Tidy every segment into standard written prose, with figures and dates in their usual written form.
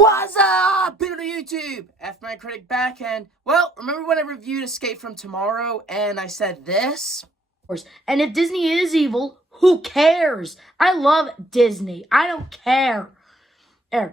What's up, people to YouTube? F-Man Critic back, and, well, remember when I reviewed Escape from Tomorrow, and I said this? And if Disney is evil, who cares? I love Disney. I don't care. I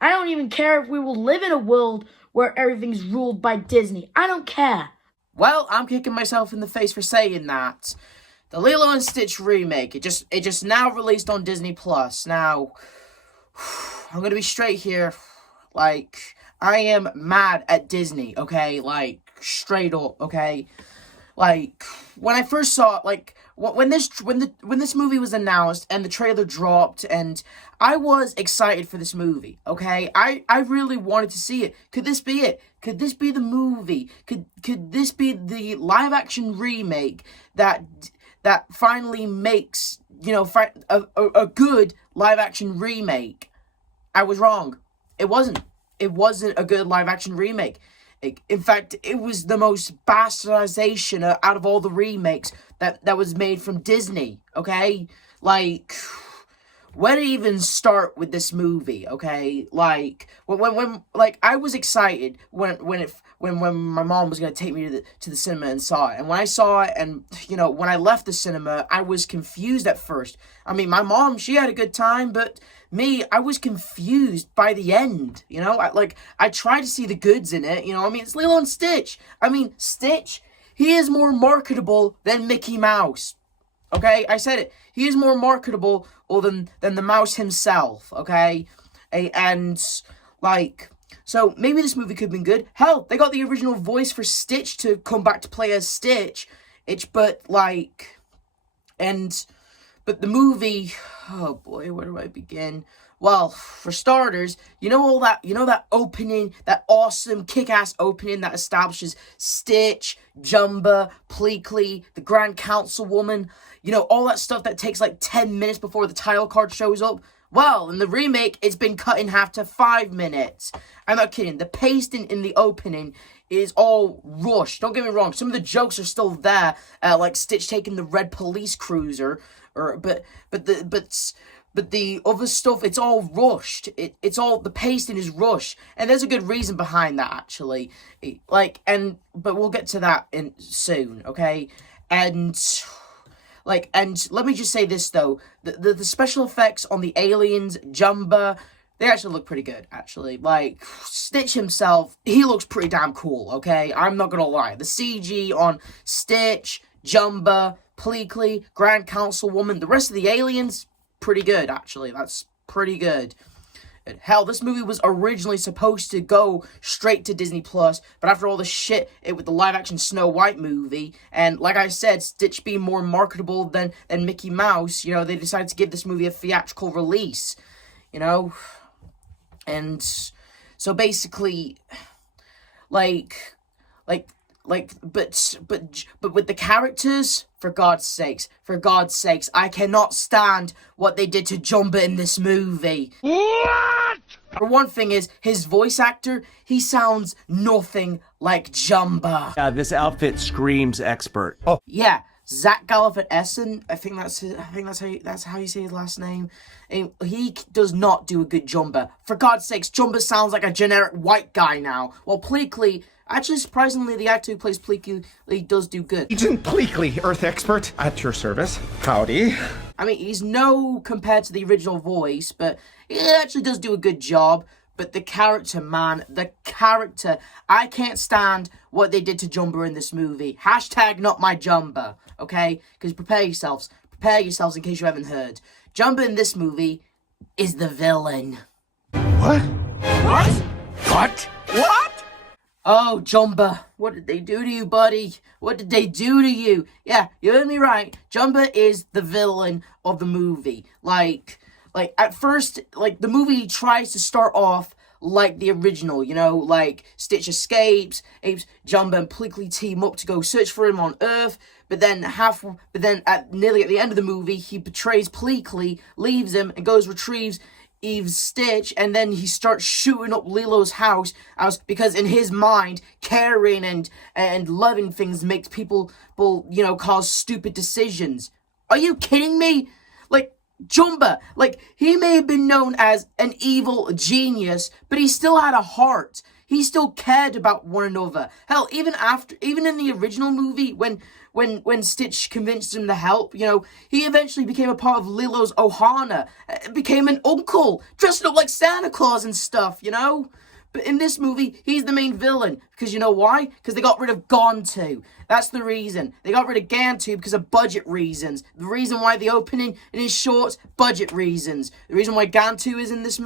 don't even care if we will live in a world where everything's ruled by Disney. I don't care. Well, I'm kicking myself in the face for saying that. The Lilo and Stitch remake, it just now released on Disney Plus. Now, I'm gonna be straight here. Like, I am mad at Disney, okay? Like, straight up, okay? Like, when I first saw it, like, when this movie was announced and the trailer dropped, and I was excited for this movie, okay? I really wanted to see it. Could this be it? Could this be the movie? Could this be the live-action remake that finally makes, you know, a good live-action remake? I was wrong. It wasn't. It wasn't a good live-action remake. In fact, it was the most bastardization out of all the remakes that was made from Disney, okay? Like, where to even start with this movie, okay? Like, when I was excited when my mom was gonna take me to the cinema and saw it. And when I saw it, and, you know, when I left the cinema, I was confused at first. I mean, my mom, she had a good time, but me, I was confused by the end, you know? I tried to see the goods in it, you know? I mean, it's Lilo and Stitch. I mean, Stitch, he is more marketable than Mickey Mouse, okay? I said it. He is more marketable than the mouse himself, okay? And, like, so maybe this movie could have been good. Hell, they got the original voice for Stitch to come back to play as Stitch. But the movie, oh boy, where do I begin? Well, for starters, you know that opening, that awesome kick-ass opening that establishes Stitch, Jumba, Pleakley, the Grand Councilwoman, you know, all that stuff that takes like 10 minutes before the title card shows up? Well, in the remake, it's been cut in half to 5 minutes. I'm not kidding. The pacing in the opening is all rushed. Don't get me wrong. Some of the jokes are still there, like Stitch taking the red police cruiser, but the other stuff, it's all rushed. It's all, the pacing is rushed, and there's a good reason behind that, actually. But we'll get to that soon, okay? And let me just say this, though. The special effects on the aliens, Jumba, they actually look pretty good, actually. Like, Stitch himself, he looks pretty damn cool, okay? I'm not gonna lie. The CG on Stitch, Jumba, Pleakley, Grand Councilwoman, the rest of the aliens, pretty good, actually. That's pretty good. Hell, this movie was originally supposed to go straight to Disney Plus, but after all the shit with the live-action Snow White movie, and like I said, Stitch being more marketable than Mickey Mouse, you know, they decided to give this movie a theatrical release, you know? And so basically, but with the characters, for God's sakes, I cannot stand what they did to Jumba in this movie. What? For one thing is, his voice actor, he sounds nothing like Jumba. Yeah, this outfit screams expert. Oh. Yeah, Zach Galifianakis, I think that's how you say his last name. He does not do a good Jumba. For God's sakes, Jumba sounds like a generic white guy now. Well, Pleakley, actually, surprisingly, the actor who plays Pleakley does do good. Agent Pleakley, Earth expert, at your service. Howdy. I mean, he's no compared to the original voice, but he actually does do a good job. But the character, man, I can't stand what they did to Jumba in this movie. Hashtag not my Jumba, okay? Because prepare yourselves in case you haven't heard. Jumba in this movie is the villain. What? Oh, Jumba, what did they do to you, buddy? What did they do to you? Yeah, you heard me right. Jumba is the villain of the movie. Like, at first, like, the movie tries to start off like the original, you know, like, Stitch escapes, Jumba and Pleakley team up to go search for him on Earth, but then nearly at the end of the movie, he betrays Pleakley, leaves him, and goes retrieves Eve's Stitch, and then he starts shooting up Lilo's house because in his mind, caring and loving things makes people, you know, cause stupid decisions. Are you kidding me? Like, Jumba, like, he may have been known as an evil genius, but he still had a heart. He still cared about one another. Hell, even in the original movie, when Stitch convinced him to help, you know, he eventually became a part of Lilo's Ohana, became an uncle, dressed up like Santa Claus and stuff, you know? But in this movie, he's the main villain. Because you know why? Because they got rid of Gantu. That's the reason. They got rid of Gantu because of budget reasons. The reason why the opening is short, budget reasons. The reason why Gantu isn't in this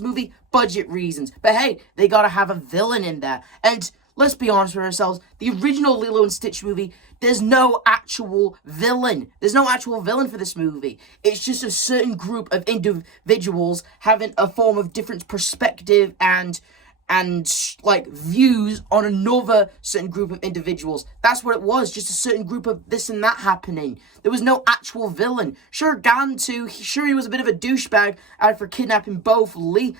movie, budget reasons. But hey, they gotta have a villain in there. And let's be honest with ourselves, the original Lilo and Stitch movie, there's no actual villain. There's no actual villain for this movie. It's just a certain group of individuals having a form of different perspective and like views on another certain group of individuals. That's what it was, just a certain group of this and that happening. There was no actual villain. Sure, Gantu, he was a bit of a douchebag for kidnapping both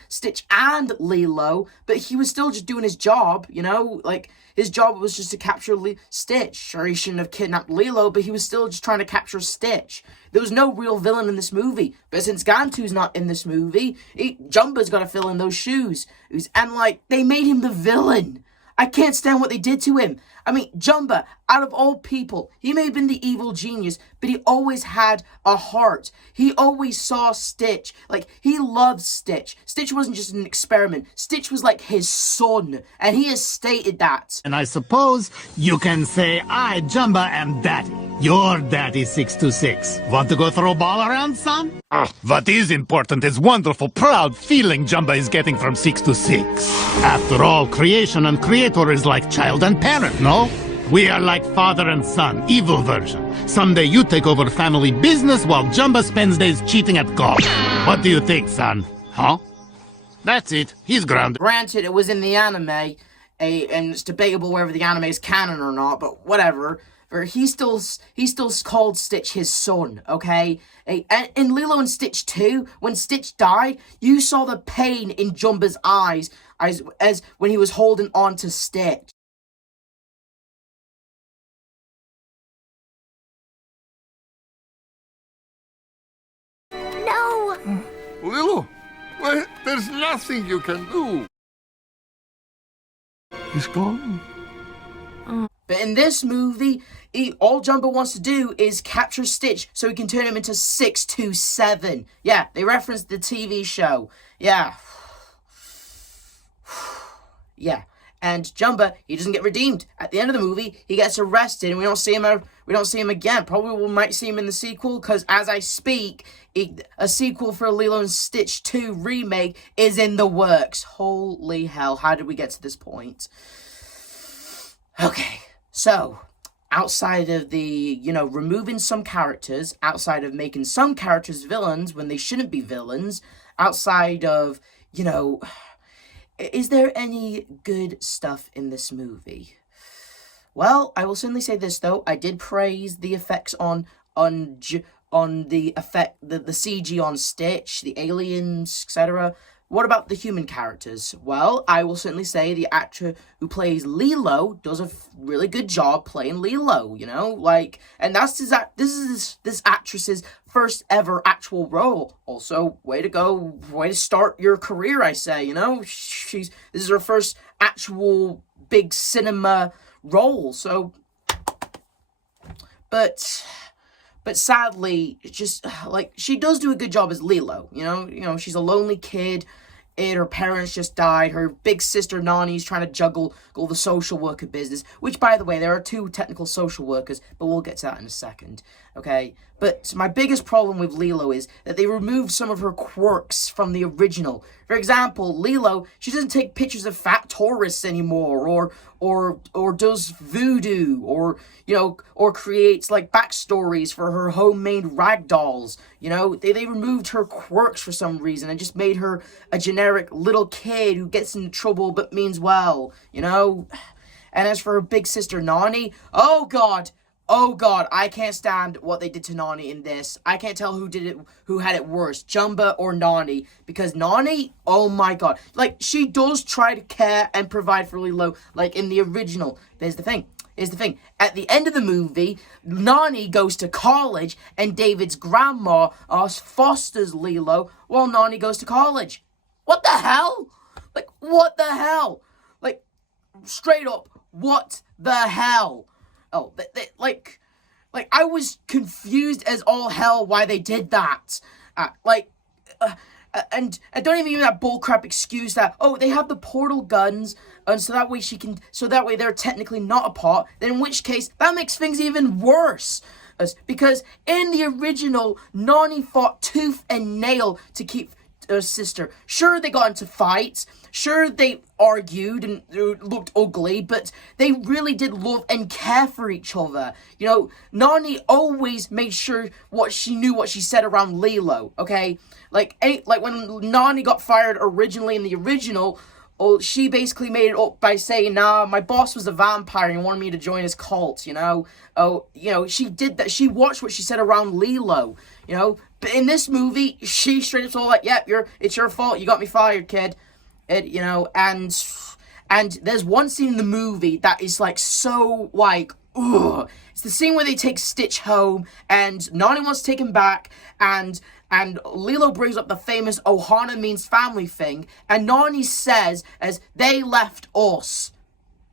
Stitch and Lilo, but he was still just doing his job, you know? Like, his job was just to capture Stitch. Sure, he shouldn't have kidnapped Lilo, but he was still just trying to capture Stitch. There was no real villain in this movie. But since Gantu's not in this movie, Jumba's got to fill in those shoes. And, like, they made him the villain. I can't stand what they did to him. I mean, Jumba, out of all people, he may have been the evil genius, but he always had a heart. He always saw Stitch. Like, he loved Stitch. Stitch wasn't just an experiment. Stitch was like his son, and he has stated that. And I suppose you can say I, Jumba, am Daddy. Your Daddy 626. Want to go throw ball around, son? What is important is wonderful, proud feeling Jumba is getting from 626. After all, creation and creator is like child and parent, no? We are like father and son, evil version. Someday you take over family business while Jumba spends days cheating at golf. What do you think, son? Huh? That's it. He's grounded. Granted, it was in the anime, and it's debatable whether the anime is canon or not, but whatever. He still called Stitch his son, okay? And in Lilo and Stitch 2, when Stitch died, you saw the pain in Jumba's eyes as when he was holding on to Stitch. No! Lilo, well, there's nothing you can do. He's gone. But in this movie, all Jumba wants to do is capture Stitch so he can turn him into 627. Yeah, they referenced the TV show. Yeah. Yeah. And Jumba, he doesn't get redeemed. At the end of the movie, he gets arrested, and we don't see him again. Probably we might see him in the sequel, because as I speak, a sequel for Lilo and Stitch 2 remake is in the works. Holy hell, how did we get to this point? Okay, so outside of the, removing some characters, outside of making some characters villains when they shouldn't be villains, outside of, is there any good stuff in this movie? Well, I will certainly say this, though. I did praise the effects on the CG on Stitch, the aliens, etc. What about the human characters? Well, I will certainly say the actor who plays Lilo does a really good job playing Lilo, and this is this actress's first ever actual role. Also, way to go, way to start your career, I say, this is her first actual big cinema role, so, but sadly, just, she does do a good job as Lilo, she's a lonely kid, and her parents just died. Her big sister Nani's trying to juggle all the social worker business, which, by the way, there are 2 technical social workers, but we'll get to that in a second, okay? But my biggest problem with Lilo is that they removed some of her quirks from the original. For example, Lilo, she doesn't take pictures of fat tourists anymore, or does voodoo, or creates, backstories for her homemade rag dolls. They removed her quirks for some reason and just made her a generic little kid who gets into trouble but means well, And as for her big sister Nani, oh god, I can't stand what they did to Nani in this. I can't tell who had it worse, Jumba or Nani, because Nani, oh my god, she does try to care and provide for Lilo, in the original. But here's the thing, here's the thing. At the end of the movie, Nani goes to college and David's grandma fosters Lilo while Nani goes to college. What the hell? Like, what the hell? Like, straight up, what the hell? Oh, like, I was confused as all hell why they did that. And I don't even that bullcrap excuse that, oh, they have the portal guns, and so that way they're technically not apart, then in which case, that makes things even worse. Because in the original, Nani fought tooth and nail to keep her sister. Sure, they got into fights. Sure, they argued and looked ugly, but they really did love and care for each other. You know, Nani always made sure what she said around Lilo, okay? Like when Nani got fired originally in the original, she basically made it up by saying, nah, my boss was a vampire and wanted me to join his cult, you know? She did that. She watched what she said around Lilo, you know? But in this movie, she straight up's all like, yeah, it's your fault. You got me fired, kid. And there's one scene in the movie that is, like, so, like, ugh. It's the scene where they take Stitch home, and Nani wants to take him back, and Lilo brings up the famous Ohana means family thing, and Nani says, as they left us,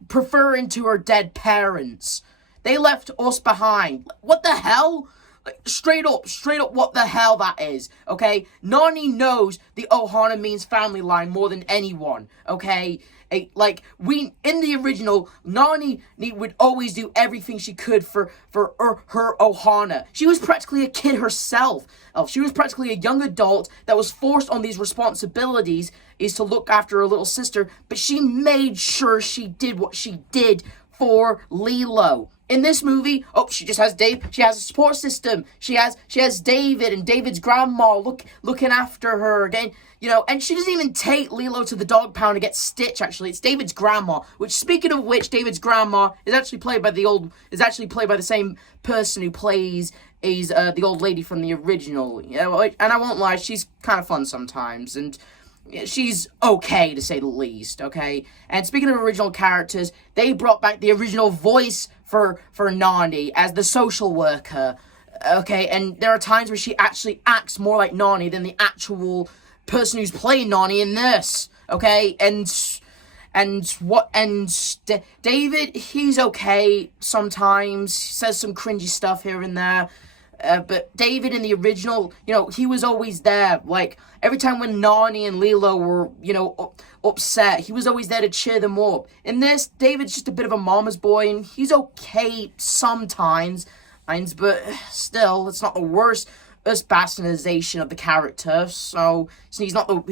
preferring to her dead parents. They left us behind. What the hell? Like, straight up, what the hell that is, okay? Nani knows the Ohana means family line more than anyone, okay? In the original, Nani would always do everything she could for her Ohana. She was practically a kid herself. She was practically a young adult that was forced on these responsibilities is to look after her little sister, but she made sure she did what she did for Lilo. In this movie, she just has Dave. She has a support system. She has David and David's grandma looking after her again. You know, and she doesn't even take Lilo to the dog pound to get Stitch. Actually, it's David's grandma. Which, speaking of which, David's grandma is actually played by the same person who plays the old lady from the original. You know, and I won't lie, she's kind of fun sometimes, and she's okay, to say the least, okay? And speaking of original characters, they brought back the original voice for Nani as the social worker, okay? And there are times where she actually acts more like Nani than the actual person who's playing Nani in this, okay? David, he's okay sometimes. He says some cringy stuff here and there. But David in the original, you know, he was always there. Like, every time when Nani and Lilo were, you know, upset, he was always there to cheer them up. In this, David's just a bit of a mama's boy, and he's okay sometimes, but still, it's not the worst bastardization of the character, so he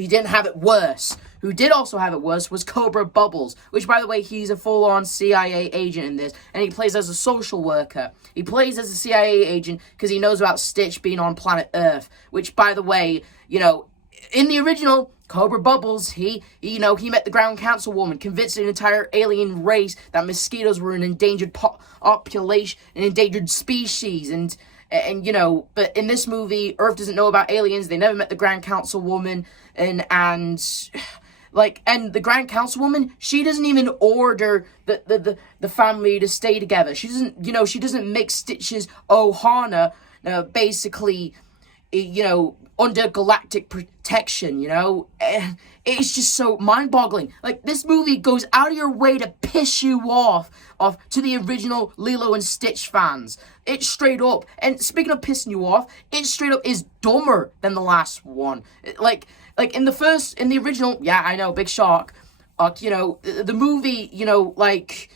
didn't have it worse. Who did also have it worse was Cobra Bubbles, which, by the way, he's a full-on CIA agent in this, and he plays as a social worker. He plays as a CIA agent because he knows about Stitch being on planet Earth, which, by the way, you know, in the original Cobra Bubbles, he met the ground council woman, convinced an entire alien race that mosquitoes were an endangered population, an endangered species, and you know, but in this movie, Earth doesn't know about aliens. They never met the Grand Council woman, and the Grand Council woman, she doesn't even order the family to stay together. She doesn't make Stitch's Ohana basically, you know, under galactic protection, you know? It's just so mind-boggling. Like, this movie goes out of your way to piss you off to the original Lilo and Stitch fans. It's straight up, and speaking of pissing you off, it straight up is dumber than the last one. Like in the original, yeah, I know, big shock. You know, the movie, you know, like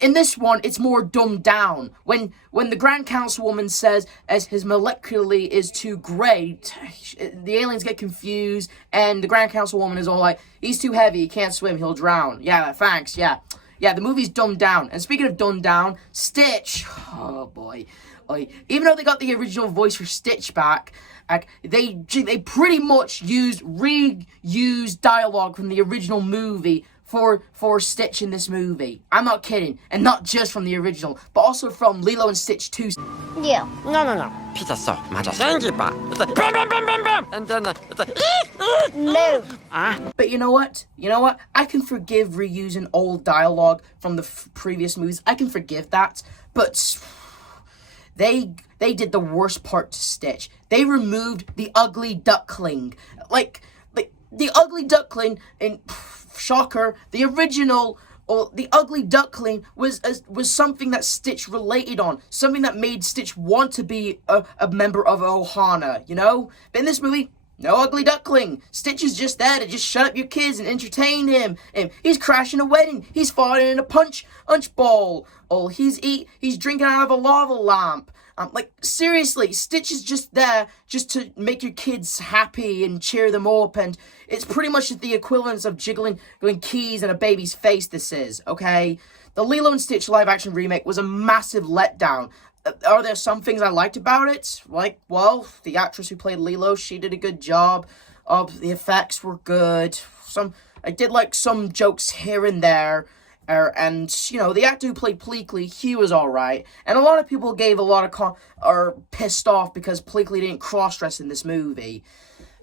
in this one, it's more dumbed down. When the Grand Councilwoman says, as his molecularly is too great, the aliens get confused, and the Grand Councilwoman is all like, he's too heavy, he can't swim, he'll drown. Yeah, thanks, yeah. Yeah, the movie's dumbed down. And speaking of dumbed down, Stitch, oh boy. Even though they got the original voice for Stitch back, they pretty much reused dialogue from the original movie for Stitch in this movie. I'm not kidding. And not just from the original, but also from Lilo and Stitch 2. Yeah. No. Pizza so. Macha sengi ba. It's like bam, bam, bam, bam, bam. And then it's like No. But you know what? I can forgive reusing old dialogue from the previous movies. I can forgive that. But they did the worst part to Stitch. They removed the ugly duckling. Like the ugly duckling in shocker, the original, or the ugly duckling was something that Stitch related on, something that made Stitch want to be a member of Ohana, you know? But in this movie, no ugly duckling. Stitch is just there to just shut up your kids and entertain him. And he's crashing a wedding. He's falling in a punch bowl. Oh, he's drinking out of a lava lamp. Like, seriously, Stitch is just there just to make your kids happy and cheer them up, and it's pretty much the equivalence of jiggling keys in a baby's face, this is, okay? The Lilo and Stitch live-action remake was a massive letdown. Are there some things I liked about it? Like, well, the actress who played Lilo, she did a good job. The effects were good. I did like some jokes here and there. And, you know, the actor who played Pleakley, he was alright. And a lot of people gave a lot of are pissed off because Pleakley didn't cross-dress in this movie.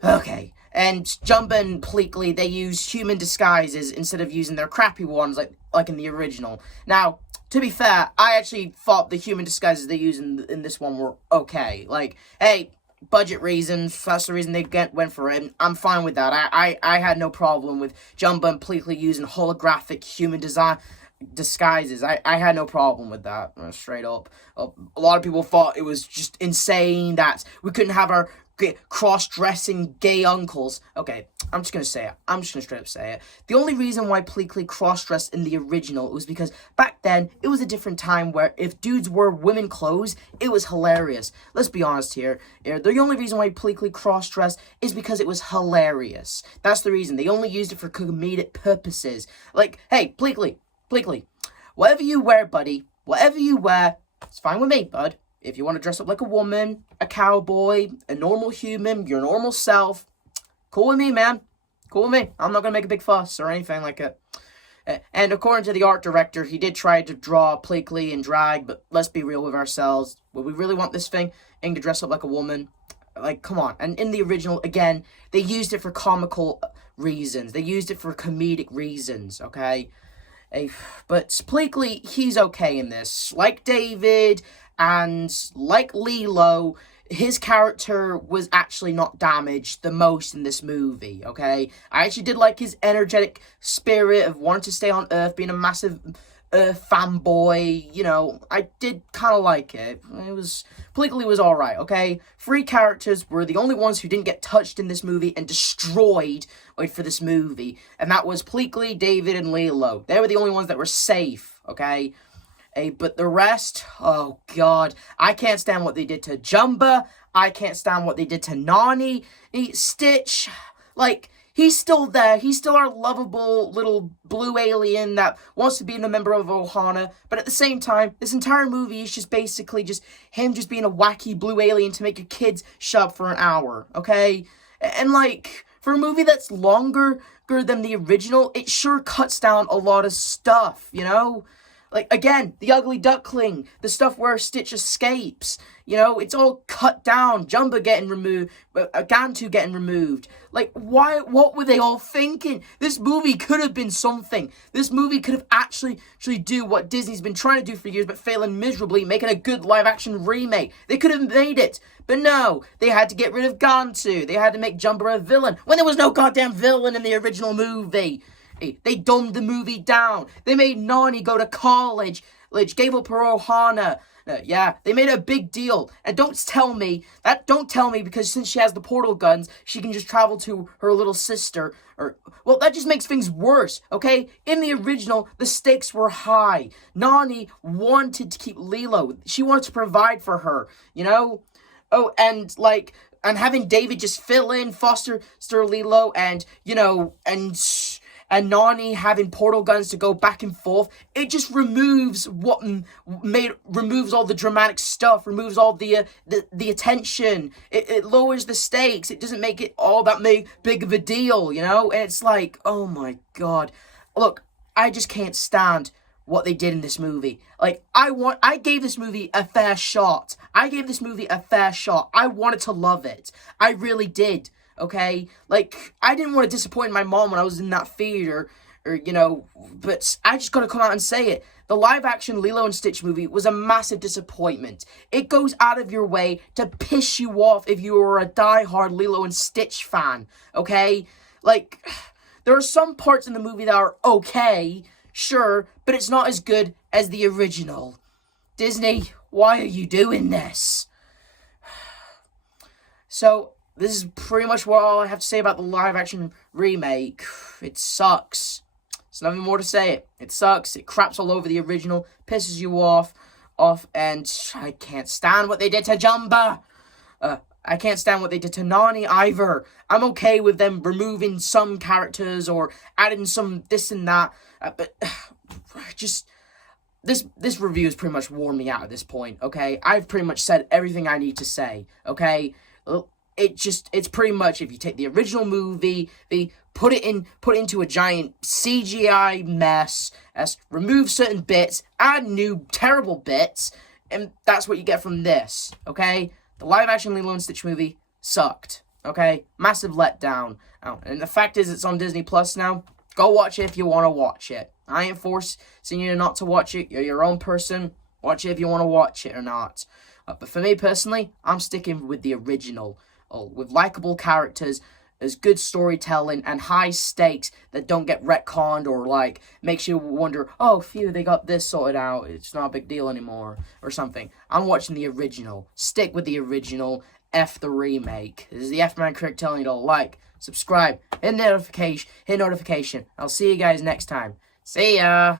Okay. And Jumba and Pleakley, they used human disguises instead of using their crappy ones like in the original. Now, to be fair, I actually thought the human disguises they used in this one were okay. Like, hey, budget reasons, that's the reason they went for it, and I'm fine with that. I had no problem with Jumba and Pleakley using holographic human disguises. I had no problem with that, straight up. A lot of people thought it was just insane that we couldn't have our cross-dressing gay uncles. Okay, I'm just gonna say it. I'm just gonna straight up say it. The only reason why Pleakley cross-dressed in the original was because back then, it was a different time where if dudes wore women clothes, it was hilarious. Let's be honest here. The only reason why Pleakley cross-dressed is because it was hilarious. That's the reason. They only used it for comedic purposes. Like, hey, Pleakley, whatever you wear, buddy, whatever you wear, it's fine with me, bud. If you want to dress up like a woman, a cowboy, a normal human, your normal self, cool with me, man. Cool with me. I'm not going to make a big fuss or anything like it. And according to the art director, he did try to draw Pleakley in drag, but let's be real with ourselves. Would we really want this thing to dress up like a woman? Like, come on. And in the original, again, they used it for comical reasons. They used it for comedic reasons, okay? But Pleakley, he's okay in this. Like David and like Lilo, his character was actually not damaged the most in this movie, okay? I actually did like his energetic spirit of wanting to stay on Earth, being a massive fanboy, you know, I did kind of like it. Pleakley was alright, okay? 3 characters were the only ones who didn't get touched in this movie and destroyed for this movie, and that was Pleakley, David, and Lilo. They were the only ones that were safe, okay? But the rest, oh god, I can't stand what they did to Jumba, I can't stand what they did to Nani, Stitch, like, he's still there, he's still our lovable little blue alien that wants to be a member of Ohana, but at the same time, this entire movie is just basically just him just being a wacky blue alien to make your kids shut up for an hour, okay? And like, for a movie that's longer than the original, it sure cuts down a lot of stuff, you know? Like, again, the ugly duckling, the stuff where Stitch escapes, you know, it's all cut down, Jumba getting removed, Gantu getting removed. Like, what were they all thinking? This movie could have been something. This movie could have actually do what Disney's been trying to do for years, but failing miserably, making a good live-action remake. They could have made it, but no, they had to get rid of Gantu. They had to make Jumba a villain, when there was no goddamn villain in the original movie. They dumbed the movie down. They made Nani go to college. Gave up her Ohana. Yeah, they made a big deal. And don't tell me because since she has the portal guns, she can just travel to her little sister. Well, that just makes things worse, okay? In the original, the stakes were high. Nani wanted to keep Lilo. She wanted to provide for her, you know? Oh, and having David just fill in, foster Lilo, and, you know, and Nani having portal guns to go back and forth, it just removes removes all the dramatic stuff, removes all the attention. It lowers the stakes. It doesn't make it all that big of a deal, you know? And it's like, oh my god. Look, just can't stand what they did in this movie. Like, I gave this movie a fair shot. I wanted to love it. I really did, okay? Like, I didn't want to disappoint my mom when I was in that theater, or, but I just gotta come out and say it. The live-action Lilo and Stitch movie was a massive disappointment. It goes out of your way to piss you off if you are a die-hard Lilo and Stitch fan, okay? Like, there are some parts in the movie that are okay, sure, but it's not as good as the original. Disney, why are you doing this? So, this is pretty much all I have to say about the live-action remake. It sucks. There's nothing more to say. It sucks. It craps all over the original, pisses you off, and I can't stand what they did to Jumba. I can't stand what they did to Nani either. I'm okay with them removing some characters or adding some this and that, but just this review has pretty much worn me out at this point. Okay, I've pretty much said everything I need to say. Okay, it's pretty much, if you take the original movie, they put it into a giant CGI mess, remove certain bits, add new terrible bits, and that's what you get from this. Okay. The live-action Lilo and Stitch movie sucked, okay? Massive letdown. Oh, and the fact is, it's on Disney Plus now. Go watch it if you want to watch it. I ain't forcing you not to watch it. You're your own person. Watch it if you want to watch it or not. But for me, personally, I'm sticking with the original. With likable characters, there's good storytelling, and high stakes that don't get retconned or, like, makes you wonder, oh, phew, they got this sorted out. It's not a big deal anymore, or something. I'm watching the original. Stick with the original. F the remake. This is the F-Man Critic telling you to like, subscribe, hit notification. I'll see you guys next time. See ya!